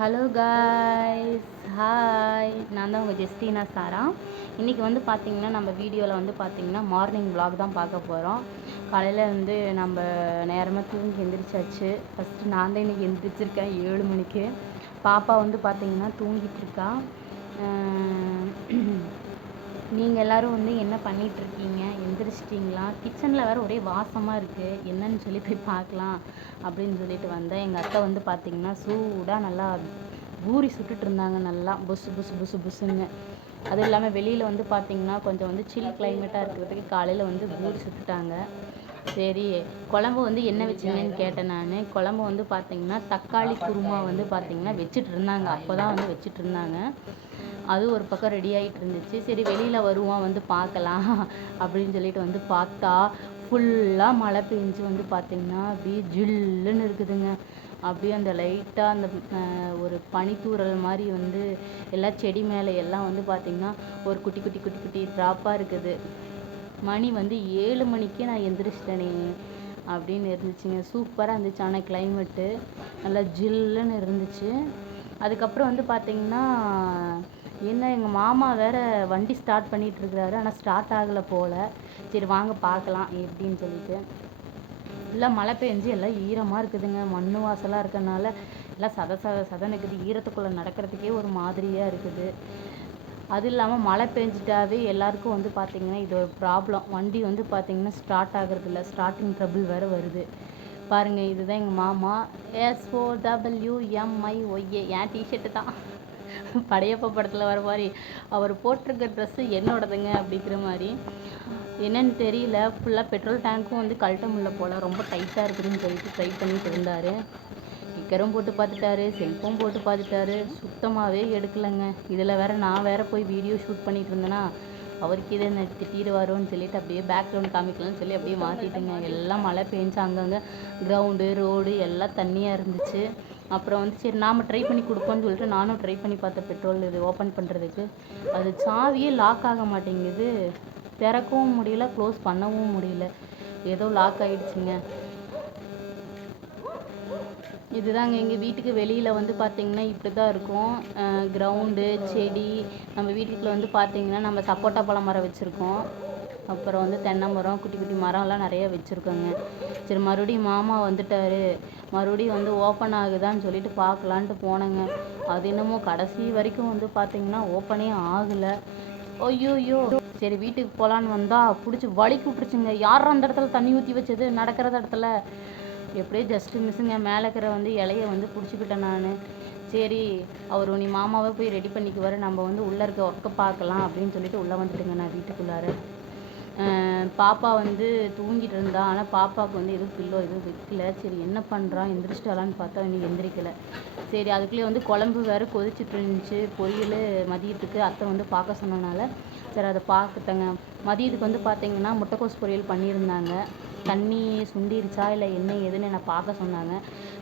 Hello guys, hi. நான் தான் உங்கள் ஜெஸ்டினா சாரா. இன்றைக்கி வந்து பார்த்திங்கன்னா நம்ம வீடியோவில் வந்து பார்த்திங்கன்னா மார்னிங் vlog தான் பார்க்க போகிறோம். காலையில் வந்து நம்ம நேரமாக தூங்கி எந்திரிச்சாச்சு. ஃபஸ்ட்டு நான் தான் இன்றைக்கி எந்திரிச்சிருக்கேன் 7 மணிக்கு. பாப்பா வந்து பார்த்திங்கன்னா தூங்கிட்டு இருக்கா. நீங்கள் எல்லோரும் வந்து என்ன பண்ணிகிட்ருக்கீங்க? எந்திரிச்சிட்டிங்களா? கிச்சனில் வேறு ஒரே வாசமாக இருக்குது. என்னன்னு சொல்லி போய் பார்க்கலாம் அப்படின்னு சொல்லிட்டு வந்தேன். எங்கள் அத்தை வந்து பார்த்திங்கன்னா சூடாக நல்லா பூரி சுட்டுட்டு இருந்தாங்க. நல்லா புசு புசு புசு புசுன்னு. அதுவும் இல்லாமல் வெளியில் வந்து பார்த்திங்கன்னா கொஞ்சம் வந்து சில் கிளைமேட்டாக இருக்கிறதுக்கு காலையில் வந்து பூரி சுட்டுட்டாங்க. சரி, குழம்பு வந்து என்ன வச்சிங்கன்னு கேட்டேன் நான். குழம்பு வந்து பார்த்திங்கன்னா தக்காளி குருமா வந்து பார்த்திங்கன்னா வச்சுட்டு இருந்தாங்க. அப்போ தான் வந்து வச்சுட்டு இருந்தாங்க. அது ஒரு பக்கம் ரெடி ஆகிட்டு இருந்துச்சு. சரி, வெளியில் வருவோம் வந்து பார்க்கலாம் அப்படின்னு சொல்லிட்டு வந்து பார்த்தா ஃபுல்லாக மழை பெஞ்சு வந்து பார்த்திங்கன்னா அப்படியே ஜில்லுன்னு இருக்குதுங்க. அப்படியே அந்த லைட்டாக அந்த ஒரு பனித்தூறல் மாதிரி வந்து எல்லா செடி மேலே எல்லாம் வந்து பார்த்திங்கன்னா ஒரு குட்டி குட்டி குட்டி குட்டி ட்ராப்பாக இருக்குது. மணி வந்து 7 மணிக்கே நான் எந்திரிச்சிட்டேனே அப்படின்னு இருந்துச்சுங்க. சூப்பராக இருந்துச்சு. ஆனால் கிளைமேட்டு நல்லா ஜில்லுன்னு இருந்துச்சு. அதுக்கப்புறம் வந்து பார்த்திங்கன்னா என்ன, எங்கள் மாமா வேறு வண்டி ஸ்டார்ட் பண்ணிகிட்ருக்கிறாரு. ஆனால் ஸ்டார்ட் ஆகலை போல். சரி வாங்க பார்க்கலாம் எப்படின்னு சொல்லிட்டு. எல்லாம் மழை பெஞ்சு எல்லாம் ஈரமாக இருக்குதுங்க. மண் வாசலாக இருக்கறனால எல்லாம் சதன்னு இருக்குது. ஈரத்துக்குள்ளே நடக்கிறதுக்கே ஒரு மாதிரியாக இருக்குது. அது இல்லாமல் மழை பெஞ்சிட்டாவே எல்லாருக்கும் வந்து பார்த்திங்கன்னா இது ஒரு ப்ராப்ளம். வண்டி வந்து பார்த்திங்கன்னா ஸ்டார்ட் ஆகிறதில்ல. ஸ்டார்டிங் ட்ரபிள் வேறு வருது. பாருங்கள், இதுதான் எங்கள் மாமா. SOWMIOA என் டிஷர்ட்டு தான். படையப்பா படத்தில் வர மாதிரி அவர் போட்டிருக்க ட்ரெஸ்ஸு என்னோடதுங்க அப்படிங்கிற மாதிரி. என்னன்னு தெரியல, ஃபுல்லாக பெட்ரோல் டேங்க்கும் வந்து கழட்ட முடியல போல். ரொம்ப டைட்டாக இருக்குதுன்னு சொல்லிட்டு ட்ரை பண்ணிட்டு இருந்தார். ஸ்டிக்கரும் போட்டு பார்த்துட்டாரு, செல்ஃபும் போட்டு பார்த்துட்டாரு. சுத்தமாகவே எடுக்கலைங்க. இதில் வேறு நான் வேறு போய் வீடியோ ஷூட் பண்ணிகிட்டு இருந்தேன்னா அவருக்கு இதை திட்டிடுவாரோன்னு சொல்லிட்டு அப்படியே பேக்ரவுண்ட் காமிக்கலாம்னு சொல்லி அப்படியே மாற்றிட்டுங்க. எல்லாம் மழை பெஞ்சு அங்கங்கே கிரவுண்டு ரோடு எல்லாம் தண்ணியாக இருந்துச்சு. அப்புறம் வந்து சரி நாம் ட்ரை பண்ணி கொடுப்போம்னு சொல்லிட்டு நானும் ட்ரை பண்ணி பார்த்தேன் பெட்ரோல் இது ஓப்பன் பண்ணுறதுக்கு. அது சாவியே லாக் ஆக மாட்டேங்குது. திறக்கவும் முடியல, க்ளோஸ் பண்ணவும் முடியல. ஏதோ லாக் ஆகிடுச்சிங்க. இதுதாங்க எங்கள் வீட்டுக்கு வெளியில் வந்து பார்த்திங்கன்னா இப்படி தான் இருக்கும். கிரவுண்டு, செடி. நம்ம வீட்டுக்குள்ளே வந்து பார்த்திங்கன்னா நம்ம சப்போட்டா பழம் மரம் வச்சுருக்கோம். அப்புறம் வந்து தென்னை மரம், குட்டி குட்டி மரம்லாம் நிறைய வச்சுருக்கோங்க. சரி, மறுபடியும் மாமா வந்துட்டார். மறுபடியும் வந்து ஓப்பன் ஆகுதான்னு சொல்லிட்டு பார்க்கலான்ட்டு போனேங்க. அது என்னமோ கடைசி வரைக்கும் வந்து பார்த்திங்கன்னா ஓப்பனே ஆகலை. ஐயோ, சரி வீட்டுக்கு போகலான்னு வந்தால் பிடிச்சி வலிக்கு விட்டுருச்சுங்க. யாரும் அந்த இடத்துல தண்ணி ஊற்றி வச்சது நடக்கிற இடத்துல எப்படியே ஜஸ்ட்டு மிஸ்ஸுங்க. மேலே இருக்கிற வந்து இலையை வந்து பிடிச்சிக்கிட்டேன் நான். சரி, அவர் நீ மாமாவை போய் ரெடி பண்ணிக்குவார், நம்ம வந்து உள்ளே இருக்க ஒர்க்கை பார்க்கலாம் அப்படின்னு சொல்லிட்டு உள்ளே வந்துட்டுங்க நான் வீட்டுக்குள்ளார. பாப்பா வந்து தூங்கிட்டு இருந்தா. ஆனால் பாப்பாவுக்கு வந்து எதுவும் பில்லோ எதுவும் வைக்கல. சரி என்ன பண்ணுறான், எந்திரிச்சிட்டாலான்னு பார்த்தா இன்னும் எந்திரிக்கலை. சரி, அதுக்குள்ளேயே வந்து குழம்பு வேறு கொதிச்சுட்டு இருந்துச்சு. பொரியல் மதியத்துக்கு அத்தை வந்து பார்க்க சொன்னனால சரி அதை பார்த்துட்டேங்க. மதியத்துக்கு வந்து பார்த்திங்கன்னா முட்டைக்கோஸ் பொரியல் பண்ணியிருந்தாங்க. தண்ணி சுண்டிருச்சா இல்லை என்ன ஏதுன்னு என்னை பார்க்க சொன்னாங்க.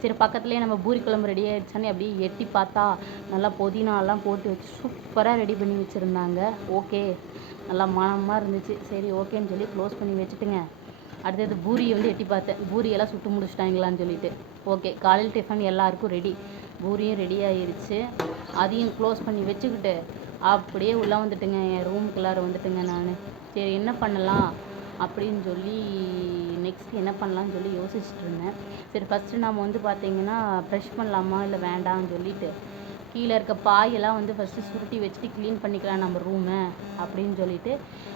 சரி, பக்கத்துலேயே நம்ம பூரி குழம்பு ரெடி ஆகிடுச்சான்னு அப்படியே எட்டி பார்த்தா நல்லா புதினாலாம் போட்டு வச்சு சூப்பராக ரெடி பண்ணி வச்சுருந்தாங்க. ஓகே, நல்லா மனமாக இருந்துச்சு. சரி ஓகேன்னு சொல்லி க்ளோஸ் பண்ணி வச்சுட்டுங்க. அடுத்தது பூரியை வந்து எட்டி பார்த்தேன். பூரியெல்லாம் சுட்டு முடிச்சிட்டாங்களான்னு சொல்லிட்டு. ஓகே, காலையில் டிஃபன் எல்லாருக்கும் ரெடி. பூரியும் ரெடி ஆகிருச்சு. அதையும் க்ளோஸ் பண்ணி வச்சுக்கிட்டு அப்படியே உள்ளே வந்துட்டுங்க. என் ரூமுக்குள்ளார வந்துட்டுங்க நான். சரி என்ன பண்ணலாம் அப்படின்னு சொல்லி நெக்ஸ்ட் என்ன பண்ணலான்னு சொல்லி யோசிச்சுட்டு இருந்தேன். சரி, ஃபஸ்ட்டு நம்ம வந்து பார்த்திங்கன்னா ப்ரெஷ் பண்ணலாமா இல்லை வேண்டாம்னு சொல்லிட்டு கீழே இருக்க பாயெல்லாம் வந்து ஃபஸ்ட்டு சுருட்டி வச்சுட்டு க்ளீன் பண்ணிக்கலாம் நம்ம ரூமை அப்படின்னு சொல்லிட்டு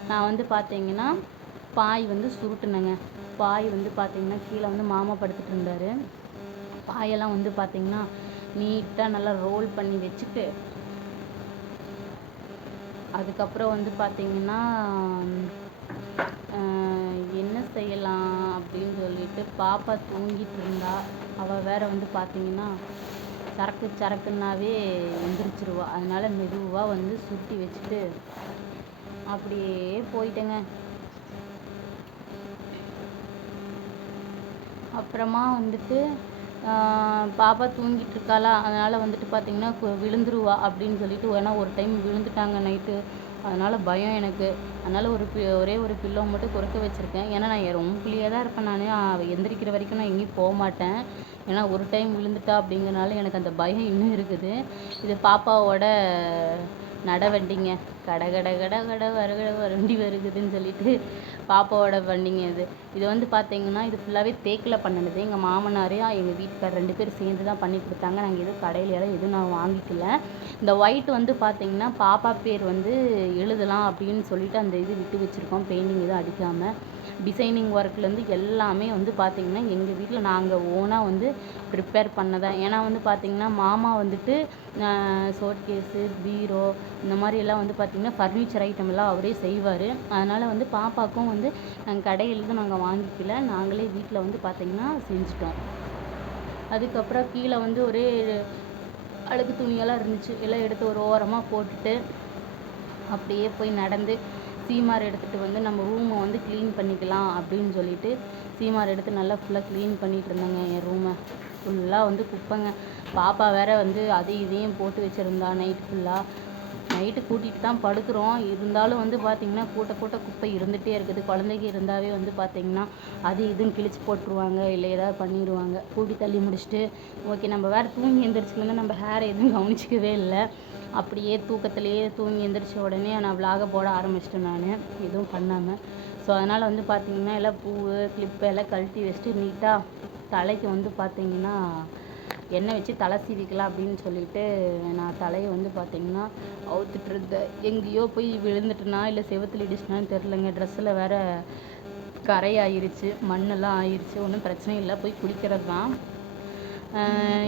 நான் வந்து பார்த்திங்கன்னா பாய் வந்து சுருட்டுனேங்க. பாய் வந்து பார்த்திங்கன்னா கீழே வந்து மாமா படுத்துட்டு இருந்தார். பாயெல்லாம் வந்து பார்த்திங்கன்னா நீட்டாக நல்லா ரோல் பண்ணி வச்சுட்டு அதுக்கப்புறம் வந்து பார்த்திங்கன்னா என்ன செய்யலாம் அப்படின்னு சொல்லிட்டு பாப்பா தூங்கிட்டு இருந்தா. அவள் வேற வந்து பார்த்திங்கன்னா சரக்குன்னாவே எந்திரிச்சிருவா. அதனால் மெதுவாக வந்து சுருட்டி வச்சுட்டு அப்படியே போயிட்டேங்க. அப்புறமா வந்துட்டு பாப்பா தூங்கிட்டு இருக்காளா, அதனால் வந்துட்டு பார்த்திங்கன்னா விழுந்துருவா அப்படின்னு சொல்லிட்டு ஏன்னா ஒரு டைம் விழுந்துட்டாங்க நைட்டு. அதனால் பயம் எனக்கு. அதனால் ஒரே ஒரு பில்லோ மட்டும் குறுக்க வச்சுருக்கேன். ஏன்னா நான் என் ரூம்குள்ளேயே தான் இருப்பேன். நான் எந்திரிக்கிற வரைக்கும் நான் எங்கேயும் போக மாட்டேன். ஏன்னா ஒரு டைம் விழுந்துட்டா அப்படிங்கிறனால எனக்கு அந்த பயம் இன்னும் இருக்குது. இது பாப்பாவோட நடவண்டிங்க. கட கட கட கட வண்டி வருகுதுன்னு சொல்லிட்டு பாப்பாவோட வண்டிங்க இது. இது வந்து பார்த்தீங்கன்னா இது ஃபுல்லாகவே தேக்கில் பண்ணினது. எங்கள் மாமனார் எங்கள் வீட்டுக்கார் 2 பேரும் சேர்ந்து தான் பண்ணி கொடுத்தாங்க. நாங்கள் எதுவும் கடையிலலாம் எதுவும் நான் வாங்கிக்கல. இந்த ஒயிட் வந்து பார்த்தீங்கன்னா பாப்பா பேர் வந்து எழுதலாம் அப்படின்னு சொல்லிட்டு அந்த இது விட்டு வச்சுருக்கோம். பெயிண்டிங் எதுவும் அடிக்காமல். டிசைனிங் ஒர்க்லேருந்து எல்லாமே வந்து பார்த்திங்கன்னா எங்கள் வீட்டில் நாங்கள் ஓனாக வந்து ப்ரிப்பேர் பண்ணதான். ஏன்னா வந்து பார்த்திங்கன்னா மாமா வந்துட்டு ஷோட் கேஸு, பீரோ இந்த மாதிரியெல்லாம் வந்து பார்த்திங்கன்னா ஃபர்னிச்சர் ஐட்டம் எல்லாம் அவரே செய்வார். அதனால் வந்து பாப்பாவுக்கும் வந்து நாங்கள் கடையிலேருந்து நாங்கள் வாங்கிக்கல. நாங்களே வீட்டில் வந்து பார்த்திங்கன்னா செஞ்சுட்டோம். அதுக்கப்புறம் கீழே வந்து ஒரே அழுக்கு துணியெல்லாம் இருந்துச்சு. எல்லாம் எடுத்து ஒரு ஓரமாக போட்டுட்டு அப்படியே போய் நடந்து சீமார் எடுத்துகிட்டு வந்து நம்ம ரூமை வந்து க்ளீன் பண்ணிக்கலாம் அப்படின்னு சொல்லிட்டு சீமார் எடுத்து நல்லா ஃபுல்லாக க்ளீன் பண்ணிகிட்டு இருந்தாங்க. என் ரூமை ஃபுல்லாக வந்து குப்பைங்க. பாப்பா வேற வந்து அதையும் இதையும் போட்டு வச்சுருந்தா நைட் ஃபுல்லாக. நைட்டு கூட்டிகிட்டு தான் படுக்கிறோம். இருந்தாலும் வந்து பார்த்திங்கன்னா கூட்ட குப்பை இருந்துகிட்டே இருக்குது. குழந்தைங்க இருந்தாவே வந்து பார்த்திங்கன்னா அது இதுவும் கிழிச்சு போட்டுருவாங்க, இல்லை ஏதாவது பண்ணிடுவாங்க. கூட்டி தள்ளி முடிச்சுட்டு ஓகே நம்ம வேறு தூங்கி எந்திரிச்சிலேருந்து நம்ம ஹேரை எதுவும் கவனிச்சிக்கவே இல்லை. அப்படியே தூக்கத்துலேயே தூங்கி எந்திரிச்ச உடனே நான் விலாக போட ஆரம்பிச்சிட்டேன். நான் எதுவும் பண்ணாமல். ஸோ அதனால் வந்து பார்த்திங்கன்னா எல்லாம் பூ கிளிப்பு எல்லாம் கழட்டி வச்சுட்டு நீட்டாக தலைக்கு வந்து பார்த்திங்கன்னா எண்ணெய் வச்சு தலை சீவிக்கலாம் அப்படின்னு சொல்லிட்டு நான் தலையை வந்து பார்த்திங்கன்னா அவுத்துட்டு இருந்தேன். எங்கேயோ போய் விழுந்துட்டுனா இல்லை செவத்தில் இடிச்சுனான்னு தெரிலங்க. ட்ரெஸ்ஸில் வேறு கரை ஆயிடுச்சு, மண்ணெல்லாம் ஆயிடுச்சு. ஒன்றும் பிரச்சனை இல்லை, போய் குளிக்கிறது தான்.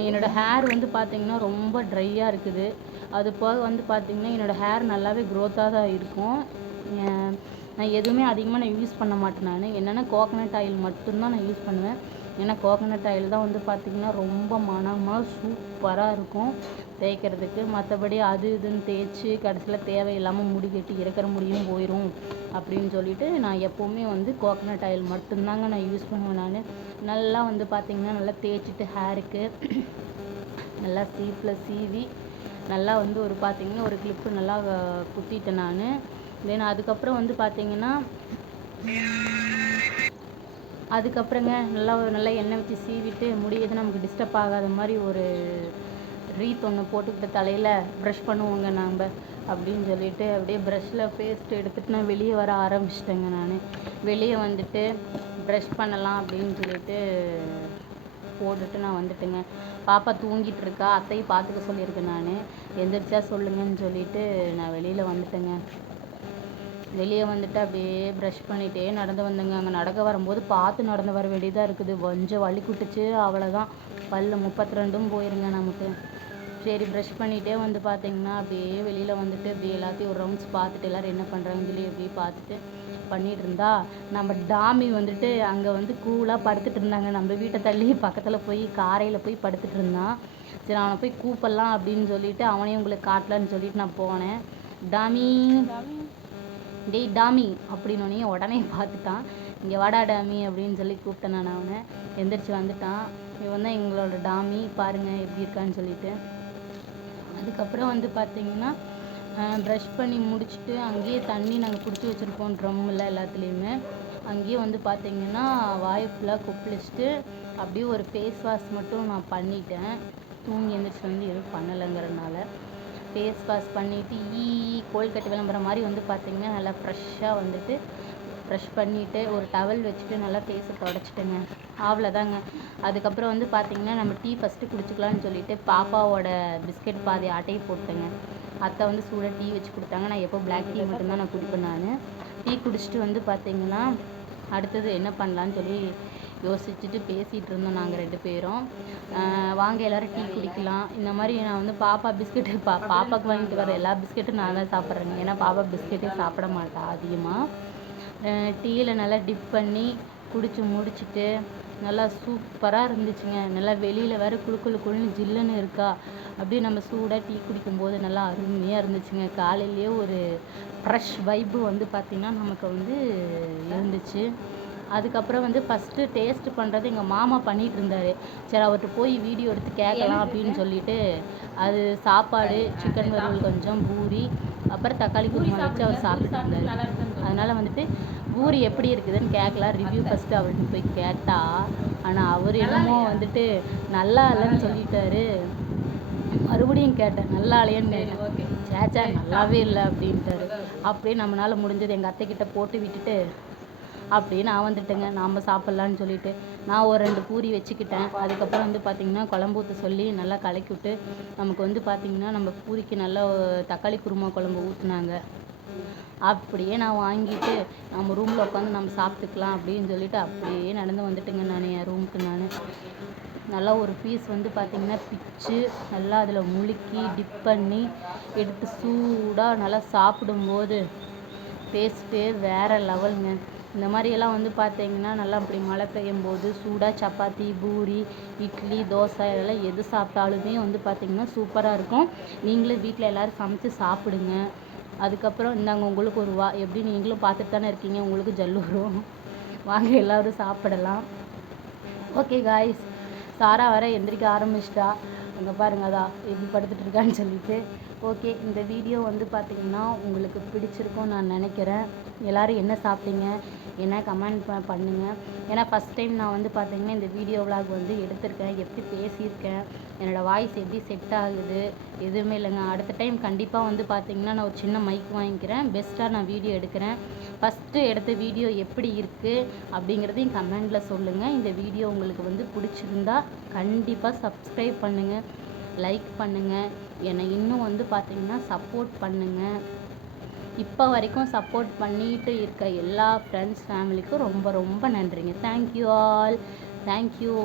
என்னோடய ஹேர் வந்து பார்த்திங்கன்னா ரொம்ப ட்ரையாக இருக்குது. அது போக வந்து பார்த்திங்கன்னா என்னோடய ஹேர் நல்லாவே க்ரோத்தாக தான் இருக்கும். நான் எதுவுமே அதிகமாக நான் யூஸ் பண்ண மாட்டேன். நான் என்னென்னா கோகனட் ஆயில் மட்டும்தான் நான் யூஸ் பண்ணுவேன். ஏன்னா கோகனட் ஆயில் தான் வந்து பார்த்திங்கன்னா ரொம்ப மணமாக சூப்பராக இருக்கும் தேய்க்கிறதுக்கு. மற்றபடி அது இதுன்னு தேய்ச்சி கடைசியில் தேவையில்லாமல் முடி கட்டி இருக்கிற முடியும் போயிடும் அப்படின்னு சொல்லிட்டு நான் எப்போவுமே வந்து கோகனட் ஆயில் மட்டும்தாங்க நான் யூஸ் பண்ணுவேன். நான் நல்லா வந்து பார்த்திங்கன்னா நல்லா தேய்ச்சிட்டு ஹேருக்கு நல்லா சீப்பில் சீவி நல்லா வந்து ஒரு பார்த்திங்கன்னா ஒரு கிளிப்பு நல்லா குத்திட்டேன் நான். தென் அதுக்கப்புறம் வந்து பார்த்திங்கன்னா அதுக்கப்புறங்க நல்லா எண்ணெய் வச்சு சீவிட்டு முடி எதுவும் நமக்கு டிஸ்டர்ப் ஆகாத மாதிரி ஒரு ரீத் ஒன்று போட்டுக்கிட்டு தலையில் ப்ரஷ் பண்ணுவோங்க நாம் அப்படின்னு சொல்லிட்டு அப்படியே ப்ரஷ்ஷில் பேஸ்ட் எடுத்துகிட்டு நான் வெளியே வர ஆரம்பிச்சிட்டேங்க. நான் வெளியே வந்துட்டு ப்ரஷ் பண்ணலாம் அப்படின்னு சொல்லிட்டு போட்டுட்டு நான் வந்துட்டேங்க. பாப்பா தூங்கிட்டு இருக்கா, அத்தையை பார்த்துக்க சொல்லியிருக்கேன். நான் எந்திரிச்சா சொல்லுங்கன்னு சொல்லிட்டு நான் வெளியில் வந்துட்டேங்க. வெளியே வந்துட்டு அப்படியே ப்ரஷ் பண்ணிகிட்டே நடந்து வந்தேங்க. அங்கே நடக்க வரும்போது பார்த்து நடந்து வர வேண்டியதாக இருக்குது. கொஞ்சம் வலி குட்டுச்சு, அவ்வளோதான். பல்லு 32ம் போயிருங்க நமக்கு. சரி ப்ரஷ் பண்ணிகிட்டே வந்து பார்த்திங்கன்னா அப்படியே வெளியில் வந்துட்டு அப்படியே எல்லாத்தையும் ஒரு ரவுண்ட்ஸ் பார்த்துட்டு எல்லோரும் என்ன பண்ணுறாங்கன்னு சொல்லி அப்படியே பார்த்துட்டு பண்ணிகிட்டு இருந்தா நம்ம டாமி வந்துட்டு அங்கே வந்து கூலாக படுத்துட்டு இருந்தாங்க. நம்ம வீட்டை தள்ளி பக்கத்தில் போய் காரையில் போய் படுத்துட்டு இருந்தான். சரி அவனை போய் கூப்பிடலாம் அப்படின்னு சொல்லிட்டு அவனையும் உங்களுக்கு காட்டலான்னு சொல்லிட்டு நான் போனேன். டாமி டேய் டாமி அப்படின்னோடனே உடனே பார்த்துட்டான். இங்கே வாடா டாமி அப்படின்னு சொல்லி கூப்பிட்டேன் நான். அவனை எந்திரிச்சு வந்துட்டான். இவன் தான் எங்களோட டாமி, பாருங்கள் எப்படி இருக்கான்னு சொல்லிட்டு. அதுக்கப்புறம் வந்து பார்த்திங்கன்னா ப்ரஷ் பண்ணி முடிச்சுட்டு அங்கேயே தண்ணி நாங்கள் பிடிச்சி வச்சுருப்போம் ட்ரம்மில் எல்லாத்துலேயுமே. அங்கேயே வந்து பார்த்திங்கன்னா வாயை ஃபுல்லாக கொப்பளிச்சுட்டு அப்படியே ஒரு ஃபேஸ் வாஷ் மட்டும் நான் பண்ணிட்டேன். தூங்கி எந்திரிச்சு வந்து எதுவும் பண்ணலைங்கிறதுனால ஃபேஸ் வாஷ் பண்ணிவிட்டு கோல்கட்டு விளம்பரம் மாதிரி வந்து பார்த்திங்கன்னா நல்லா ஃப்ரெஷ்ஷாக வந்துட்டு ப்ரஷ் பண்ணிவிட்டு ஒரு டவல் வச்சுட்டு நல்லா ஃபேஸை தொடச்சிட்டேங்க. அவ்வளோதாங்க. அதுக்கப்புறம் வந்து பார்த்திங்கன்னா நம்ம டீ ஃபஸ்ட்டு குடிச்சிக்கலான்னு சொல்லிட்டு பாப்பாவோட பிஸ்கெட் பாதி ஆட்டையை போட்டேங்க. அத்தை வந்து சூடாக டீ வச்சு கொடுத்தாங்க. நான் எப்போ பிளாக் டீ மட்டும்தான் நான் குடிப்பேன். நான் டீ குடிச்சிட்டு வந்து பார்த்திங்கன்னா அடுத்தது என்ன பண்ணலான்னு சொல்லி யோசிச்சுட்டு பேசிகிட்டு இருந்தோம் நாங்கள் 2 பேரும். வாங்க எல்லோரும் டீ குடிக்கலாம். இந்த மாதிரி நான் வந்து பாப்பா பிஸ்கெட்டு பாப்பாவுக்கு வாங்கிட்டு வர எல்லா பிஸ்கெட்டும் நான் தான் சாப்பிட்றேங்க. ஏன்னா பாப்பா பிஸ்கெட்டே சாப்பிட மாட்டா அதிகமாக. டீயில் நல்லா டிப் பண்ணி குடிச்சு முடிச்சுட்டு நல்லா சூப்பராக இருந்துச்சுங்க. நல்லா வெளியில் வேறு குளுன்னு ஜில்லுன்னு இருக்கா. அப்படியே நம்ம சூடாக டீ குடிக்கும்போது நல்லா அருமையாக இருந்துச்சுங்க. காலையிலேயே ஒரு ஃப்ரெஷ் வைப்பு வந்து பார்த்திங்கன்னா நமக்கு வந்து இருந்துச்சு. அதுக்கப்புறம் வந்து ஃபஸ்ட்டு டேஸ்ட் பண்ணுறது எங்கள் மாமா பண்ணிகிட்டு இருந்தார். சரி அவர்கிட்ட போய் வீடியோ எடுத்து கேட்கலாம் அப்படின்னு சொல்லிட்டு அது சாப்பாடு, சிக்கன் வறுவல் கொஞ்சம், பூரி, அப்புறம் தக்காளி குருமா வச்சு அவர் சாப்பிட்டுட்டு இருந்தார். அதனால் வந்துட்டு பூரி எப்படி இருக்குதுன்னு கேட்கலாம், ரிவ்யூ ஃபஸ்ட்டு அவர்கிட்ட போய் கேட்டால் ஆனால் அவர் என்னமோ வந்துட்டு நல்லா இல்லைன்னு சொல்லிட்டாரு. மறுபடியும் கேட்டேன் நல்லா இல்லையான்னு கேட்டேன். சேச்சா நல்லாவே இல்லை அப்படின்ட்டாரு. அப்படியே நம்மளால் முடிஞ்சது எங்கள் அத்தைக்கிட்ட போட்டு விட்டுட்டு அப்படியே நான் வந்துட்டேங்க. நாம் சாப்பிட்லான்னு சொல்லிட்டு நான் ஒரு 2 பூரி வச்சுக்கிட்டேன். அதுக்கப்புறம் வந்து பார்த்திங்கன்னா குழம்பு ஊற்ற சொல்லி நல்லா கலக்கி விட்டு நமக்கு வந்து பார்த்திங்கன்னா நம்ம பூரிக்கு நல்லா தக்காளி குருமா குழம்பு ஊற்றுனாங்க. அப்படியே நான் வாங்கிட்டு நம்ம ரூமில் உட்காந்து நம்ம சாப்பிட்டுக்கலாம் அப்படின்னு சொல்லிட்டு அப்படியே நடந்து வந்துட்டுங்க நான் என் ரூமுக்கு. நான் நல்லா ஒரு பீஸ் வந்து பார்த்திங்கன்னா பிச்சு நல்லா அதில் முழுக்கி டிப் பண்ணி எடுத்து சூடாக நல்லா சாப்பிடும்போது டேஸ்ட்டே வேறு லெவலுங்க. இந்த மாதிரியெல்லாம் வந்து பார்த்திங்கன்னா நல்லா அப்படி மழை பெய்யும் போது சூடாக சப்பாத்தி, பூரி, இட்லி, தோசை இதெல்லாம் எது சாப்பிட்டாலுமே வந்து பார்த்திங்கன்னா சூப்பராக இருக்கும். நீங்களும் வீட்டில் எல்லோரும் சமைச்சு சாப்பிடுங்க. அதுக்கப்புறம் இந்தாங்க உங்களுக்கு ஒரு எப்படி நீங்களும் பார்த்துட்டு தானே இருக்கீங்க, உங்களுக்கு ஜல்லூரும் வாங்க எல்லோரும் சாப்பிடலாம். ஓகே காய்ஸ், சாரா வர எந்திரிக்க ஆரம்பிச்சிட்டா. அங்கே பாருங்க அதான் எப்படி படுத்துட்டு இருக்கான்னு சொல்லிட்டு. ஓகே, இந்த வீடியோ வந்து பார்த்திங்கன்னா உங்களுக்கு பிடிச்சிருக்கும்னு நான் நினைக்கிறேன். எல்லோரும் என்ன சாப்பிட்டீங்க என்ன கமெண்ட் பண்ணுங்கள். ஏன்னா ஃபஸ்ட் டைம் நான் வந்து பார்த்திங்கன்னா இந்த வீடியோ விலாக் வந்து எடுத்திருக்கேன். எப்படி பேசியிருக்கேன், என்னோடய வாய்ஸ் எப்படி செட் ஆகுது எதுவுமே இல்லைங்க. அடுத்த டைம் கண்டிப்பாக வந்து பார்த்திங்கன்னா நான் ஒரு சின்ன மைக் வாங்கிக்கிறேன். பெஸ்ட்டாக நான் வீடியோ எடுக்கிறேன். ஃபஸ்ட்டு எடுத்த வீடியோ எப்படி இருக்குது அப்படிங்கிறதையும் கமெண்டில் சொல்லுங்கள். இந்த வீடியோ உங்களுக்கு வந்து பிடிச்சிருந்தா கண்டிப்பாக சப்ஸ்கிரைப் பண்ணுங்கள், லைக் பண்ணுங்கள். என்னை இன்னும் வந்து பார்த்திங்கன்னா சப்போர்ட் பண்ணுங்கள். இப்போ வரைக்கும் சப்போர்ட் பண்ணிட்டு இருக்க எல்லா ஃப்ரெண்ட்ஸ் ஃபேமிலிக்கும் ரொம்ப ரொம்ப நன்றிங்க. Thank you all. தேங்க்யூ.